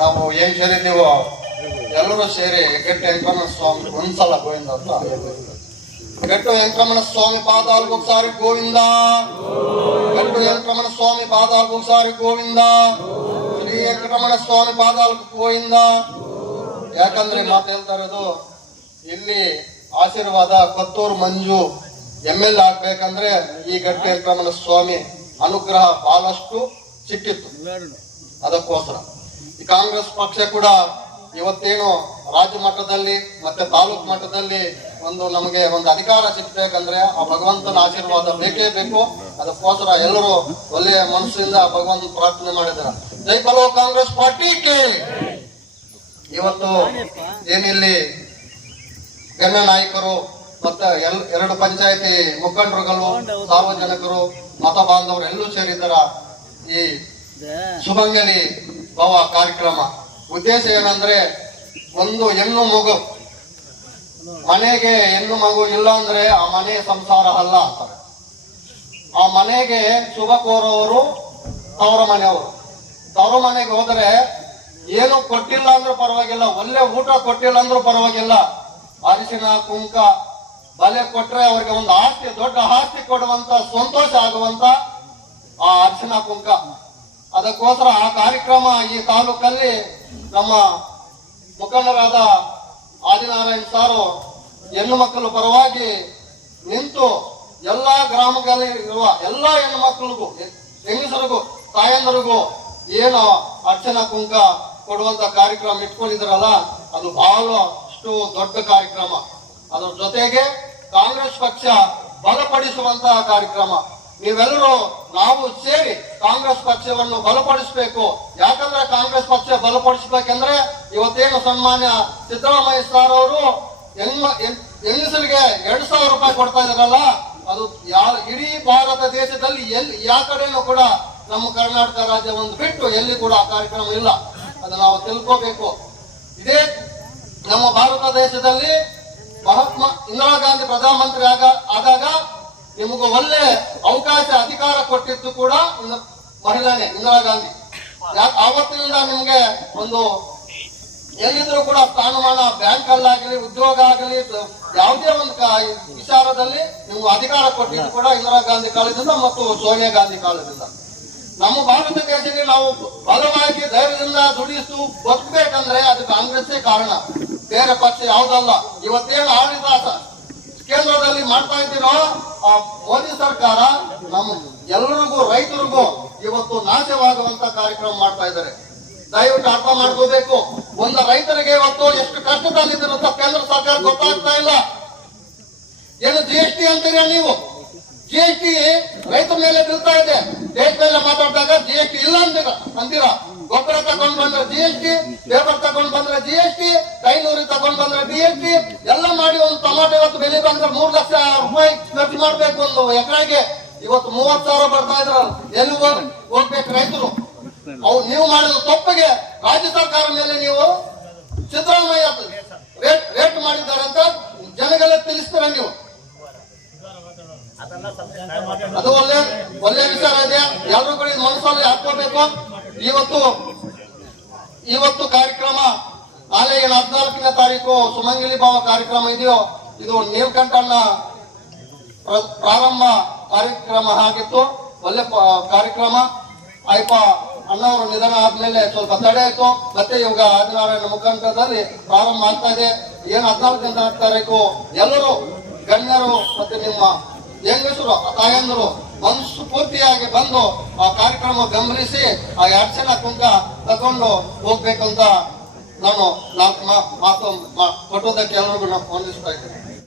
ನಾವು ಏನ್ ಸೇರಿದ್ದೀವೋ ಎಲ್ಲರೂ ಸೇರಿ ಗಟ್ಟ ವೆಂಕಟರಮಣ ಸ್ವಾಮಿ ಒಂದ್ಸಲ ಗೋವಿಂದ ಅಂತ ಗಟ್ಟು ವೆಂಕಟರಮಣ ಸ್ವಾಮಿ ಪಾದ ಸಾರಿ ಗೋವಿಂದ. ಗಟ್ಟು ವೆಂಕಟರಮಣ ಸ್ವಾಮಿ ಪಾದ ಸಾರಿ ಗೋವಿಂದ. ಶ್ರೀ ವೆಂಕಟರಮಣ ಸ್ವಾಮಿ ಪಾದ ಗೋವಿಂದ. ಯಾಕಂದ್ರೆ ಮಾತು ಹೇಳ್ತಾ ಇರೋದು ಇಲ್ಲಿ ಆಶೀರ್ವಾದ ಕೊತ್ತೂರು ಮಂಜು ಎಂ ಎಲ್ ಆಗ್ಬೇಕಂದ್ರೆ ಈ ಗಟ್ಟು ವೆಂಕಟರಮಣ ಸ್ವಾಮಿ ಅನುಗ್ರಹ ಬಹಳಷ್ಟು ಸಿಕ್ಕಿತ್ತು. ಅದಕ್ಕೋಸ್ಕರ. ಈ ಕಾಂಗ್ರೆಸ್ ಪಕ್ಷ ಕೂಡ ಇವತ್ತೇನು ರಾಜ್ಯ ಮಟ್ಟದಲ್ಲಿ ಮತ್ತೆ ತಾಲೂಕು ಮಟ್ಟದಲ್ಲಿ ಒಂದು ನಮಗೆ ಒಂದು ಅಧಿಕಾರ ಸಿಗ್ಬೇಕಂದ್ರೆ ಆ ಭಗವಂತನ ಆಶೀರ್ವಾದ ಬೇಕೇ ಬೇಕು. ಅದಕ್ಕೋಸ್ಕರ ಎಲ್ಲರೂ ಒಳ್ಳೆಯ ಮನಸ್ಸಿಂದ ಭಗವಂತ ಪ್ರಾರ್ಥನೆ ಮಾಡಿದ್ದಾರೆ. ಜೈ ಬಲೋ ಕಾಂಗ್ರೆಸ್ ಪಾರ್ಟಿಗೆ ಇವತ್ತು ಏನಿಲ್ಲಿ ಗಣ್ಯ ನಾಯಕರು ಮತ್ತೆ ಎಲ್ ಎರಡು ಪಂಚಾಯತಿ ಮುಖಂಡರುಗಳು ಸಾರ್ವಜನಿಕರು ಮತ ಬಾಂಧವರು ಎಲ್ಲೂ ಸೇರಿದ್ದಾರೆ? ಈ ಶುಭಂಜಲಿ ಭವ ಕಾರ್ಯಕ್ರಮ. ಉದ್ದೇಶ ಏನಂದ್ರೆ, ಒಂದು ಹೆಣ್ಣು ಮಗು, ಮನೆಗೆ ಹೆಣ್ಣು ಮಗು ಇಲ್ಲ ಅಂದ್ರೆ ಆ ಮನೆ ಸಂಸಾರ ಅಲ್ಲ ಅಂತಾರೆ. ಆ ಮನೆಗೆ ಶುಭ ಕೋರೋರು ತವರ ಮನೆಯವರು. ತವರ ಮನೆಗೆ ಹೋದ್ರೆ ಏನು ಕೊಟ್ಟಿಲ್ಲ ಅಂದ್ರೂ ಪರವಾಗಿಲ್ಲ, ಒಳ್ಳೆ ಊಟ ಕೊಟ್ಟಿಲ್ಲ ಅಂದ್ರೂ ಪರವಾಗಿಲ್ಲ. ಅರಿಶಿನ, ಕುಂಕ, ಬಲೆ ಕೊಟ್ರೆ ಅವ್ರಿಗೆ ಒಂದು ಆಸ್ತಿ, ದೊಡ್ಡ ಆಸ್ತಿ ಕೊಡುವಂತ, ಸಂತೋಷ ಆಗುವಂತ ಆ ಅರಿಶಿನ, ಕುಂಕ. ಅದಕ್ಕೋಸ್ಕರ ಆ ಕಾರ್ಯಕ್ರಮ ಈ ತಾಲೂಕಲ್ಲಿ ನಮ್ಮ ಮುಖಂಡರಾದ ಆದಿನಾರಾಯಣ ಸಾರು, ಹೆಣ್ಣು ಮಕ್ಕಳು ಪರವಾಗಿ ನಿಂತು ಎಲ್ಲ ಗ್ರಾಮಗಳಲ್ಲಿ ಇರುವ ಎಲ್ಲಾ ಹೆಣ್ಣು ಮಕ್ಕಳಿಗೂ, ಹೆಂಗಸರಿಗೂ, ತಾಯಂದರಿಗೂ ಏನು ಅರ್ಚನಾ ಕುಂಕ ಕೊಡುವಂತ ಕಾರ್ಯಕ್ರಮ ಇಟ್ಕೊಂಡಿದ್ರಲ್ಲ ಅದು ಬಹಳಷ್ಟು ದೊಡ್ಡ ಕಾರ್ಯಕ್ರಮ. ಅದರ ಜೊತೆಗೆ ಕಾಂಗ್ರೆಸ್ ಪಕ್ಷ ಬಲಪಡಿಸುವಂತಹ ಕಾರ್ಯಕ್ರಮ. ನೀವೆಲ್ಲರೂ ನಾವು ಸೇರಿ ಕಾಂಗ್ರೆಸ್ ಪಕ್ಷವನ್ನು ಬಲಪಡಿಸಬೇಕು. ಯಾಕಂದ್ರೆ ಕಾಂಗ್ರೆಸ್ ಪಕ್ಷ ಬಲಪಡಿಸಬೇಕಂದ್ರೆ ಇವತ್ತೇನು ಸನ್ಮಾನ್ಯ ಸಿದ್ದರಾಮಯ್ಯ ಸರ್ ಅವರು ಹೆಣ್ಮ ಹೆಣ್- ಹೆಂಗಸರಿಗೆ ಎರಡ್ ಸಾವಿರ ರೂಪಾಯಿ ಕೊಡ್ತಾ ಅದು ಯಾವ ಇಡೀ ಭಾರತ ದೇಶದಲ್ಲಿ ಎಲ್ಲಿ ಯಾವ ಕಡೆನೂ ಕೂಡ ನಮ್ಮ ಕರ್ನಾಟಕ ರಾಜ್ಯ ಒಂದು ಬಿಟ್ಟು ಎಲ್ಲಿ ಕೂಡ ಆ ಕಾರ್ಯಕ್ರಮ ಇಲ್ಲ. ಅದನ್ನ ನಾವು ತಿಳ್ಕೋಬೇಕು. ಇದೇ ನಮ್ಮ ಭಾರತ ದೇಶದಲ್ಲಿ ಮಹಾತ್ಮ ಇಂದಿರಾ ಗಾಂಧಿ ಪ್ರಧಾನಮಂತ್ರಿ ಆಗ ಆದಾಗ ನಿಮಗೂ ಒಳ್ಳೆ ಅವಕಾಶ ಅಧಿಕಾರ ಕೊಟ್ಟಿದ್ದು ಕೂಡ ಮಹಿಳೆನೇ ಇಂದಿರಾ ಗಾಂಧಿ. ಆವತ್ತಿನಿಂದ ನಿಮ್ಗೆ ಒಂದು ಎಲ್ಲಿದ್ರು ಕೂಡ ಸ್ಥಾನಮಾನ ಬ್ಯಾಂಕ್ ಅಲ್ಲಾಗಲಿ ಉದ್ಯೋಗ ಆಗಲಿ ಯಾವುದೇ ಒಂದು ವಿಚಾರದಲ್ಲಿ ನೀವು ಅಧಿಕಾರ ಕೊಟ್ಟಿದ್ದು ಕೂಡ ಇಂದಿರಾ ಗಾಂಧಿ ಕಾಲದಿಂದ ಮತ್ತು ಸೋನಿಯಾ ಗಾಂಧಿ ಕಾಲದಿಂದ. ನಮ್ಮ ಭಾರತ ದೇಶಕ್ಕೆ ನಾವು ಬಲವಾಗಿ ಧೈರ್ಯದಿಂದ ದುಡಿಸು ಬದುಕಬೇಕಂದ್ರೆ ಅದು ಕಾಂಗ್ರೆಸ್ಸೇ ಕಾರಣ. ಬೇರೆ ಪಕ್ಷ ಯಾವುದಲ್ಲ. ಇವತ್ತೇನು ಆಡಳಿತ ಕೇಂದ್ರದಲ್ಲಿ ಮಾಡ್ತಾ ಇದ್ದೀರೋ ಆ ಮೋದಿ ಸರ್ಕಾರ ನಮ್ಮ ಎಲ್ಲರಿಗೂ, ರೈತರಿಗೂ ಇವತ್ತು ನಾಶವಾಗುವಂತ ಕಾರ್ಯಕ್ರಮ ಮಾಡ್ತಾ ಇದ್ದಾರೆ. ದಯವಿಟ್ಟು ಅರ್ಥ ಮಾಡ್ಕೋಬೇಕು. ಒಂದು ರೈತರಿಗೆ ಇವತ್ತು ಎಷ್ಟು ಕಷ್ಟದಲ್ಲಿದ್ದೀರಂತ ಕೇಂದ್ರ ಸರ್ಕಾರ ಗೊತ್ತಾಗ್ತಾ ಇಲ್ಲ. ಏನು ಜಿ ಎಸ್ ಟಿ ಅಂತೀರ ನೀವು? ಜಿ ಎಸ್ ಟಿ ರೈತರ ಮೇಲೆ ಬೀಳ್ತಾ ಇದೆ. ದೇಶ ಮೇಲೆ ಮಾತಾಡಿದಾಗ ಜಿಎಸ್ಟಿ ಇಲ್ಲ ಅಂತ ಅಂತೀರ ಗೊಬ್ಬರ ತಗೊಂಡ್ ಬಂದ್ರೆ ಜಿಎಸ್ಟಿ ಪೇಪರ್ ತಗೊಂಡ್ ಬಂದ್ರೆ ಜಿಎಸ್ಟಿ ಕೈನೂರಿ ತಗೊಂಡ್ ಬಂದ್ರೆ ಜಿ ಎಸ್ ಟಿ ಎಲ್ಲ ಮಾಡಿ ಒಂದು ಟೊಮಾಟೊ ಇವತ್ತು ಬೆಲೆ ಬಂದ್ರೆ ಮೂರ್ ಲಕ್ಷ ರೂಪಾಯಿ ಖರ್ಚು ಮಾಡ್ಬೇಕು ಒಂದು ಎಕರೆಗೆ. ಇವತ್ತು ಮೂವತ್ ಸಾವಿರ ಬರ್ತಾ ಇದ್ರ ಎಲ್ಲಿ ಹೋಗ್ ಹೋಗ್ಬೇಕು ರೈತರು? ಅವ್ರು ನೀವು ಮಾಡಿದ ತಪ್ಪಿಗೆ ರಾಜ್ಯ ಸರ್ಕಾರ ಮೇಲೆ ನೀವು ಸಿದ್ದರಾಮಯ್ಯ ರೇಟ್ ರೇಟ್ ಮಾಡಿದ್ದಾರೆ ಅಂತ ಜನಗೆಲ್ಲ ತಿಳಿಸ್ತೀರ ನೀವು. ಅದು ಒಳ್ಳೆ ಒಳ್ಳೆ ವಿಚಾರ ಇದೆ. ಎಲ್ಲರೂ ಕೂಡ ಮನಸ್ಸಲ್ಲಿ ಹಾಕೋಬೇಕು ಇವತ್ತು ಇವತ್ತು ಕಾರ್ಯಕ್ರಮ ಆಲೆ ಏನು ಹದಿನಾಲ್ಕನೇ ತಾರೀಕು ಸುಮಂಗಿಲಿ ಭಾವ ಕಾರ್ಯಕ್ರಮ ಇದೆಯೋ, ಇದು ನೀಲ್ಕಂಠಣ್ಣ ಪ್ರ- ಪ್ರಾರಂಭ ಕಾರ್ಯಕ್ರಮ ಆಗಿತ್ತು. ಒಳ್ಳೆ ಕಾರ್ಯಕ್ರಮ. ಆಯ್ಪ ಅಣ್ಣವರು ನಿಧನ ಆದ್ಮೇಲೆ ಸ್ವಲ್ಪ ತಡೆ ಆಯ್ತು. ಮತ್ತೆ ಇವಾಗ ಆದಿನಾರಾಯಣ ಮುಖಾಂತರದಲ್ಲಿ ಪ್ರಾರಂಭ ಆಗ್ತಾ ಇದೆ. ಏನು ಹದಿನಾಲ್ಕನೇ ತಾರೀಕು? ಎಲ್ಲರೂ ಗಣ್ಯರು ಮತ್ತೆ ನಿಮ್ಮ ಹೆಂಗಸರು, ತಾಯಂದರು ಮನಸ್ಸು ಪೂರ್ತಿಯಾಗಿ ಬಂದು ಆ ಕಾರ್ಯಕ್ರಮ ಗಮನಿಸಿ, ಆ ಅರ್ಚನಾ ಕುಂಕ ತಗೊಂಡು ಹೋಗ್ಬೇಕಂತ ನಾನು ನಾಲ್ಕು ಮಾತು ಕೊಟ್ಟೋದಕ್ಕೆ ಎಲ್ಲರಿಗೂ ನಾನು ವಂದಿಸ್ತಾ ಇದ್ದೇನೆ.